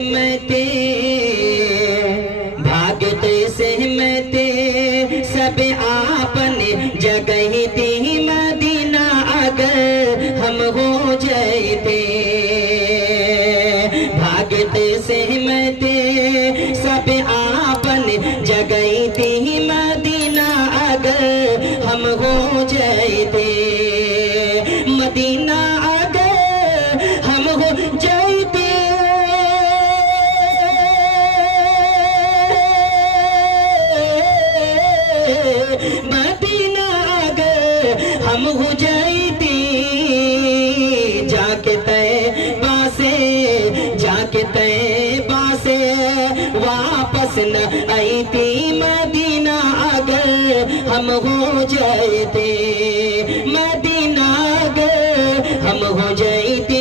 सहमते भागते सहमते सब आपने जगह दी मदीना अगर हम हो जाते भागते सहमते सब आपने जगह दी मदीना अगर हम हो जाते मदीना अगर हम हो जाते मदीना अगर हम हो जाते जाके तैबा से वापस न आईती मदीना अगर हम हो जाते मदीना अगर हम हो जाते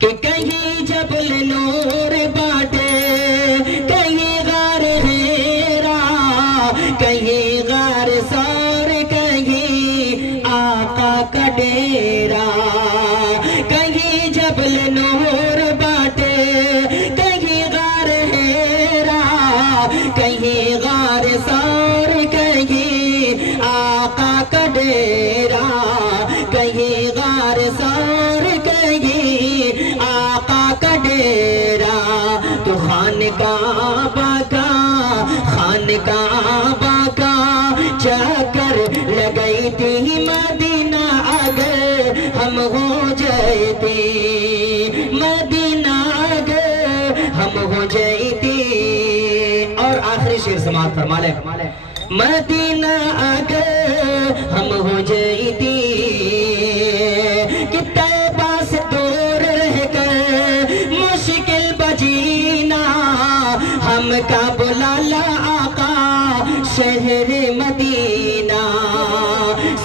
कि कहीं जबल नूर बाटे कहीं गार हेरा कहीं गार सार कहीं आका का डेरा कहीं जबल नूर बाटे कहीं गार हेरा कहीं गार सार कहीं आका का डेरा कहीं गार सार कहीं आका का डेरा तो खानकाबा का चक्कर लगाई थी मदीना अगर हम हो जाते मदीना अगर हम हो जाते और आखिरी शेर समाप्त फरमा ले मदीना अगर हम हो जाते कि तैबा से दूर रहकर मुश्किल बजीना हमका बुलाला आका शहर मदीना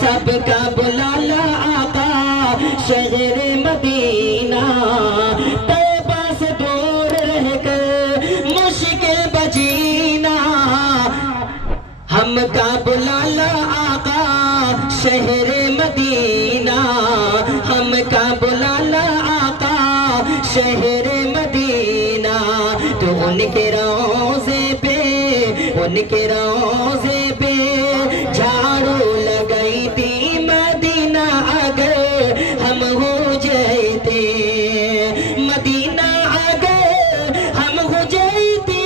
सबका बुलाला आका शहर मदीना तैबा से दूर रहकर मुश्किल बजीना हमका बुलाला आका शहर मदीना हमका बुलाला आका शहर मदीना तो उनके रोज़े पे झाड़ू लगाई थी मदीना अगर हम हो जाते मदीना अगर हम हो जाते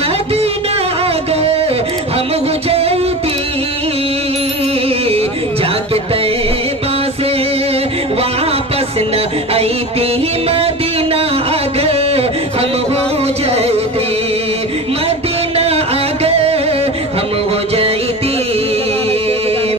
मदीना अगर हम हो जाते जाके तैबा से वापस न आईती मदीना अगर हम हो जाते